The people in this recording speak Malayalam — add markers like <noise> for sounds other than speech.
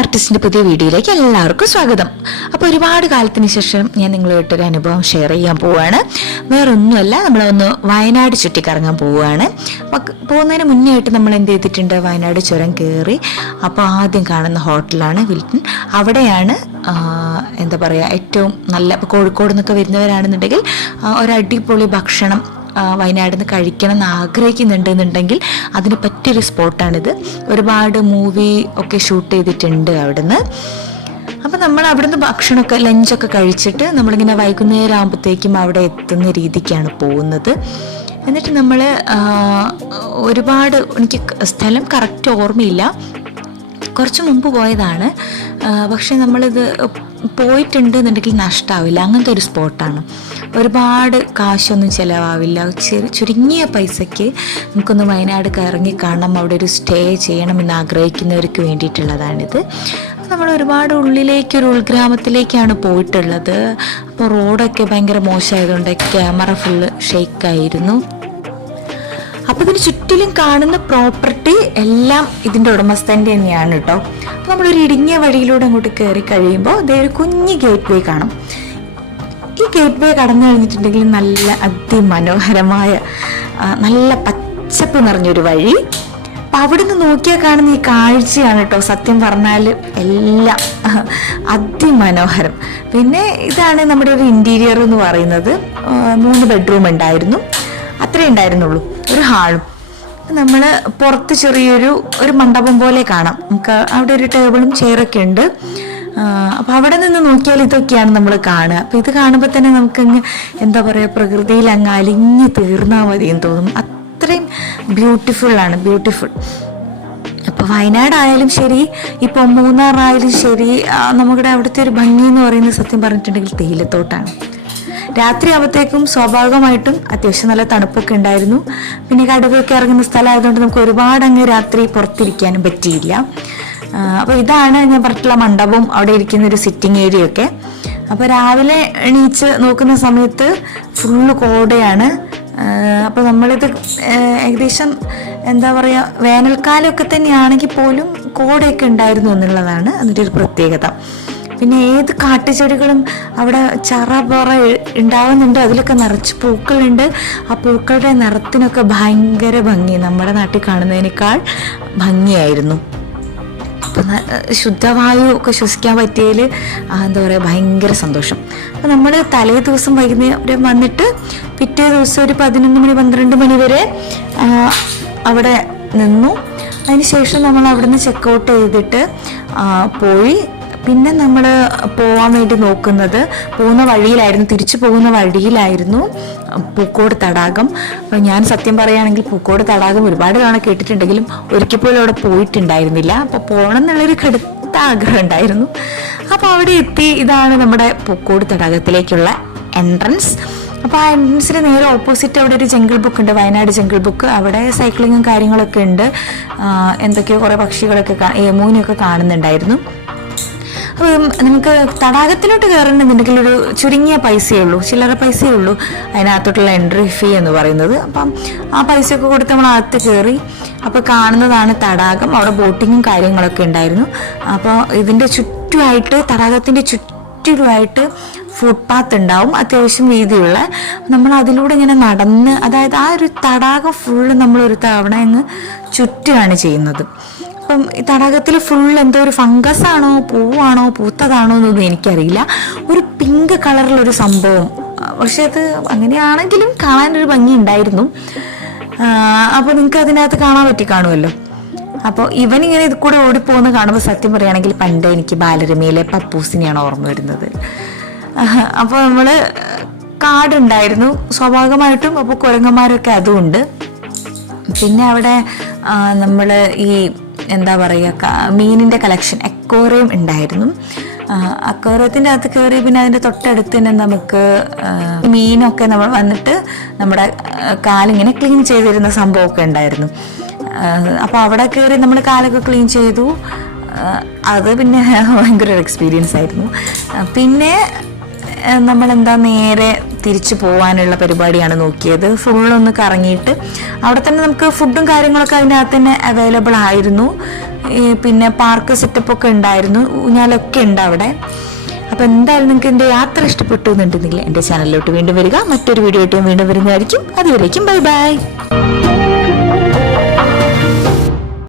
ആർട്ടിസ്റ്റിന്റെ പുതിയ വീഡിയോയിലേക്ക് എല്ലാവർക്കും സ്വാഗതം. അപ്പോൾ ഒരുപാട് കാലത്തിന് ശേഷം ഞാൻ നിങ്ങളുമായിട്ടൊരു അനുഭവം ഷെയർ ചെയ്യാൻ പോവുകയാണ് വേറൊന്നുമല്ല നമ്മളൊന്ന് വയനാട് ചുറ്റിക്കറങ്ങാൻ പോവുകയാണ് പോകുന്നതിന് മുന്നേ ആയിട്ട് നമ്മൾ എന്ത് ചെയ്തിട്ടുണ്ട്? വയനാട് ചുരം കയറി അപ്പോൾ ആദ്യം കാണുന്ന ഹോട്ടലാണ് വിൽട്ടൺ. അവിടെയാണ് എന്താ പറയുക ഏറ്റവും നല്ല ഇപ്പോൾ കോഴിക്കോട് നിന്നൊക്കെ വരുന്നവരാണെന്നുണ്ടെങ്കിൽ ഒരു അടിപൊളി ഭക്ഷണം വയനാട് നിന്ന് കഴിക്കണം എന്ന് ആഗ്രഹിക്കുന്നുണ്ട് എന്നുണ്ടെങ്കിൽ അതിന് പറ്റിയൊരു സ്പോട്ടാണിത്. ഒരുപാട് മൂവി ഒക്കെ ഷൂട്ട് ചെയ്തിട്ടുണ്ട് അവിടുന്ന്. അപ്പം നമ്മൾ അവിടുന്ന് ഭക്ഷണമൊക്കെ ലഞ്ചൊക്കെ കഴിച്ചിട്ട് നമ്മളിങ്ങനെ വൈകുന്നേരം ആകുമ്പോഴത്തേക്കും അവിടെ എത്തുന്ന രീതിക്കാണ് പോകുന്നത്. എന്നിട്ട് നമ്മൾ ഒരുപാട് എനിക്ക് സ്ഥലം കറക്റ്റ് ഓർമ്മയില്ല. കുറച്ച് മുമ്പ് പോയതാണ്. പക്ഷേ നമ്മളിത് പോയിട്ടുണ്ട് എന്നുണ്ടെങ്കിൽ നഷ്ടമാവില്ല അങ്ങനത്തെ ഒരു സ്പോട്ടാണ്. ഒരുപാട് കാശൊന്നും ചിലവാവില്ല. ചുരുങ്ങിയ പൈസയ്ക്ക് നമുക്കൊന്ന് വയനാട് കയറങ്ങി കാണണം. അവിടെ ഒരു സ്റ്റേ ചെയ്യണമെന്ന് ആഗ്രഹിക്കുന്നവർക്ക് വേണ്ടിയിട്ടുള്ളതാണിത്. നമ്മൾ ഒരുപാട് ഉള്ളിലേക്ക് ഒരു ഉൾഗ്രാമത്തിലേക്കാണ് പോയിട്ടുള്ളത്. അപ്പോൾ റോഡൊക്കെ ഭയങ്കര മോശമായതുകൊണ്ട് ക്യാമറ ഫുള്ള് ഷെയ്ക്കായിരുന്നു അപ്പൊ ഇതിന് ചുറ്റിലും കാണുന്ന പ്രോപ്പർട്ടി എല്ലാം ഇതിന്റെ ഉടമസ്ഥന്റെ തന്നെയാണ് കേട്ടോ. അപ്പൊ നമ്മളൊരു ഇടുങ്ങിയ വഴിയിലൂടെ അങ്ങോട്ട് കയറി കഴിയുമ്പോൾ ഇതേ ഒരു കുഞ്ഞു ഗേറ്റ് വേ കാണും. ഈ ഗേറ്റ് വേ കടന്നു കഴിഞ്ഞിട്ടുണ്ടെങ്കിൽ നല്ല അതിമനോഹരമായ നല്ല പച്ചപ്പ് നിറഞ്ഞൊരു വഴി. അപ്പൊ അവിടുന്ന് നോക്കിയാൽ കാണുന്ന ഈ കാഴ്ചയാണ് കേട്ടോ സത്യം പറഞ്ഞാൽ എല്ലാം. അതിമനോഹരം. പിന്നെ ഇതാണ് നമ്മുടെ ഒരു ഇന്റീരിയർ എന്ന് പറയുന്നത്. മൂന്ന് ബെഡ്റൂം ഉണ്ടായിരുന്നു. അത്രേ ഉണ്ടായിരുന്നുള്ളൂ. ഒരു ഹാളും. നമ്മൾ പുറത്ത് ചെറിയൊരു ഒരു മണ്ഡപം പോലെ കാണാം. നമുക്ക് അവിടെ ഒരു ടേബിളും ചെയറൊക്കെ ഉണ്ട്. അപ്പോൾ അവിടെ നിന്ന് നോക്കിയാൽ ഇതൊക്കെയാണ് നമ്മൾ കാണുക. അപ്പോൾ ഇത് കാണുമ്പോൾ തന്നെ നമുക്ക് അങ്ങ് എന്താ പറയുക പ്രകൃതിയിൽ അങ്ങ് അലിഞ്ഞ് തീർന്നാൽ മതി എന്ന് തോന്നും അത്രയും ബ്യൂട്ടിഫുൾ ആണ് ബ്യൂട്ടിഫുൾ അപ്പോൾ വയനാടായാലും ശരി ഇപ്പോൾ മൂന്നാറായാലും ശരി നമ്മുടെ അവിടുത്തെ ഒരു ഭംഗി എന്ന് പറയുന്നത് സത്യം പറഞ്ഞിട്ടുണ്ടെങ്കിൽ തേയിലത്തോട്ടാണ്. രാത്രി ആകുമ്പോഴത്തേക്കും സ്വാഭാവികമായിട്ടും അത്യാവശ്യം നല്ല തണുപ്പൊക്കെ ഉണ്ടായിരുന്നു. പിന്നെ കടുവയൊക്കെ ഇറങ്ങുന്ന സ്ഥലമായതുകൊണ്ട് നമുക്ക് ഒരുപാട് അങ്ങ് രാത്രി പുറത്തിരിക്കാനും പറ്റിയില്ല. അപ്പോൾ ഇതാണ് ഞാൻ പറഞ്ഞിട്ടുള്ള മണ്ഡപവും അവിടെ ഇരിക്കുന്ന ഒരു സിറ്റിംഗ് ഏരിയ ഒക്കെ. അപ്പോൾ രാവിലെ എണീച്ച് നോക്കുന്ന സമയത്ത് ഫുള്ള് കോടയാണ്. അപ്പോൾ നമ്മളിത് ഏകദേശം എന്താ പറയുക വേനൽക്കാലമൊക്കെ തന്നെയാണെങ്കിൽ പോലും കോടയൊക്കെ ഉണ്ടായിരുന്നു എന്നുള്ളതാണ് അതിന്റെ ഒരു പ്രത്യേകത. പിന്നെ ഏത് കാട്ടുചെടികളും അവിടെ ചറ പറ ഉണ്ടാവുന്നുണ്ട്. അതിലൊക്കെ നിറച്ച് പൂക്കളുണ്ട്. ആ പൂക്കളുടെ നിറത്തിനൊക്കെ ഭയങ്കര ഭംഗി. നമ്മുടെ നാട്ടിൽ കാണുന്നതിനേക്കാൾ ഭംഗിയായിരുന്നു. അപ്പം ശുദ്ധവായു ഒക്കെ ശ്വസിക്കാൻ പറ്റിയതിൽ എന്താ പറയുക ഭയങ്കര സന്തോഷം. അപ്പം നമ്മൾ തലേ ദിവസം വൈകുന്നേരം വന്നിട്ട് പിറ്റേ ദിവസം ഒരു പതിനൊന്ന് മണി പന്ത്രണ്ട് മണി വരെ അവിടെ നിന്നു. അതിനുശേഷം നമ്മൾ അവിടുന്ന് ചെക്കൗട്ട് ചെയ്തിട്ട് പോയി പിന്നെ നമ്മൾ പോവാൻ വേണ്ടി നോക്കുന്നത് പോകുന്ന വഴിയിലായിരുന്നു തിരിച്ചു പോകുന്ന വഴിയിലായിരുന്നു പൂക്കോട് തടാകം. അപ്പം ഞാൻ സത്യം പറയുകയാണെങ്കിൽ പൂക്കോട് തടാകം ഒരുപാട് തവണ കേട്ടിട്ടുണ്ടെങ്കിലും ഒരിക്കൽ പോലും അവിടെ പോയിട്ടുണ്ടായിരുന്നില്ല. അപ്പോൾ പോകണം എന്നുള്ളൊരു കടുത്ത ആഗ്രഹം ഉണ്ടായിരുന്നു. അപ്പോൾ അവിടെ എത്തി ഇതാണ് നമ്മുടെ പൂക്കോട് തടാകത്തിലേക്കുള്ള എൻട്രൻസ് അപ്പോൾ ആ എൻട്രൻസിന് നേരെ ഓപ്പോസിറ്റ് അവിടെ ഒരു ജംഗിൾ ബുക്ക് ഉണ്ട് വയനാട് ജംഗിൾ ബുക്ക് അവിടെ സൈക്ലിങ്ങും കാര്യങ്ങളൊക്കെ ഉണ്ട്. എന്തൊക്കെയോ കുറേ പക്ഷികളൊക്കെ കാ- ഏമൂനെയൊക്കെ കാണുന്നുണ്ടായിരുന്നു. അപ്പം നമുക്ക് തടാകത്തിലോട്ട് കയറണമെന്നുണ്ടെങ്കിൽ ഒരു ചുരുങ്ങിയ പൈസയേ ഉള്ളൂ ചില്ലറ പൈസയേ ഉള്ളൂ. അതിനകത്തോട്ടുള്ള എൻട്രി ഫീ എന്ന് പറയുന്നത്. അപ്പം ആ പൈസയൊക്കെ കൊടുത്ത് നമ്മൾ അകത്ത് കയറി അപ്പോൾ കാണുന്നതാണ് തടാകം. അവിടെ ബോട്ടിങ്ങും കാര്യങ്ങളൊക്കെ ഉണ്ടായിരുന്നു. അപ്പോൾ ഇതിന്റെ ചുറ്റുമായിട്ട് തടാകത്തിന്റെ ചുറ്റിലുമായിട്ട് ഫുട്പാത്ത് ഉണ്ടാവും. അത്യാവശ്യം വീതിയുള്ള. നമ്മൾ അതിലൂടെ ഇങ്ങനെ നടന്ന് അതായത് ആ ഒരു തടാകം ഫുള്ള് നമ്മൾ ഒരു തവണ അങ്ങ് ചുറ്റുകയാണ് ചെയ്യുന്നത്. അപ്പം ഈ തടാകത്തിൽ ഫുൾ എന്തോ ഒരു ഫംഗസ് ആണോ പൂവാണോ പൂത്തതാണോ എന്നൊന്നും എനിക്കറിയില്ല. ഒരു പിങ്ക് കളറിലൊരു സംഭവം. പക്ഷെ അത് അങ്ങനെയാണെങ്കിലും കാണാനൊരു ഭംഗി ഉണ്ടായിരുന്നു അപ്പോൾ നിങ്ങൾക്ക് അതിനകത്ത് കാണാൻ പറ്റി കാണുമല്ലോ. അപ്പോൾ ഇവൻ ഇങ്ങനെ ഇത് കൂടെ ഓടിപ്പോകുന്ന കാണുമ്പോൾ സത്യം പറയുകയാണെങ്കിൽ പണ്ട് എനിക്ക് ബാലരമയിലെ പപ്പൂസിനെയാണ് ഓർമ്മ വരുന്നത്. അപ്പോൾ നമ്മൾ കാടുണ്ടായിരുന്നു. സ്വാഭാവികമായിട്ടും അപ്പോൾ കുരങ്ങന്മാരൊക്കെ അതുമുണ്ട് പിന്നെ അവിടെ നമ്മൾ ഈ എന്താ പറയുക മീനിന്റെ കളക്ഷൻ എക്കോറിയം ഉണ്ടായിരുന്നു. അക്വേറിയത്തിന്റെ അകത്ത് കയറി പിന്നെ അതിന്റെ തൊട്ടടുത്ത് തന്നെ നമുക്ക് മീനൊക്കെ നമ്മൾ വന്നിട്ട് നമ്മുടെ കാലിങ്ങനെ ക്ലീൻ ചെയ്തിരുന്ന സംഭവമൊക്കെ ഉണ്ടായിരുന്നു. അപ്പോൾ അവിടെ കയറി നമ്മൾ കാലൊക്കെ ക്ലീൻ ചെയ്തു. അത് പിന്നെ <laughs> ഭയങ്കര ഒരു എക്സ്പീരിയൻസ് ആയിരുന്നു. പിന്നെ നമ്മൾ എന്താ നേരെ തിരിച്ചു പോകാനുള്ള പരിപാടിയാണ് നോക്കിയത്. ഫുള്ളൊന്ന് കറങ്ങിയിട്ട് അവിടെ തന്നെ നമുക്ക് ഫുഡും കാര്യങ്ങളൊക്കെ അതിനകത്ത് തന്നെ അവൈലബിൾ ആയിരുന്നു. പിന്നെ പാർക്ക് സെറ്റപ്പ് ഒക്കെ ഉണ്ടായിരുന്നു. ഊഞ്ഞാലൊക്കെ ഉണ്ട് അവിടെ. അപ്പോൾ എന്തായാലും നിങ്ങൾക്ക് എന്റെ യാത്ര ഇഷ്ടപ്പെട്ടു എന്നുണ്ടെങ്കിൽ എന്റെ ചാനലിലോട്ട് വീണ്ടും വരിക. മറ്റൊരു വീഡിയോ ആയിട്ട് വീണ്ടും വരുന്നതായിരിക്കും. അതുവരേക്കും ബൈ ബൈ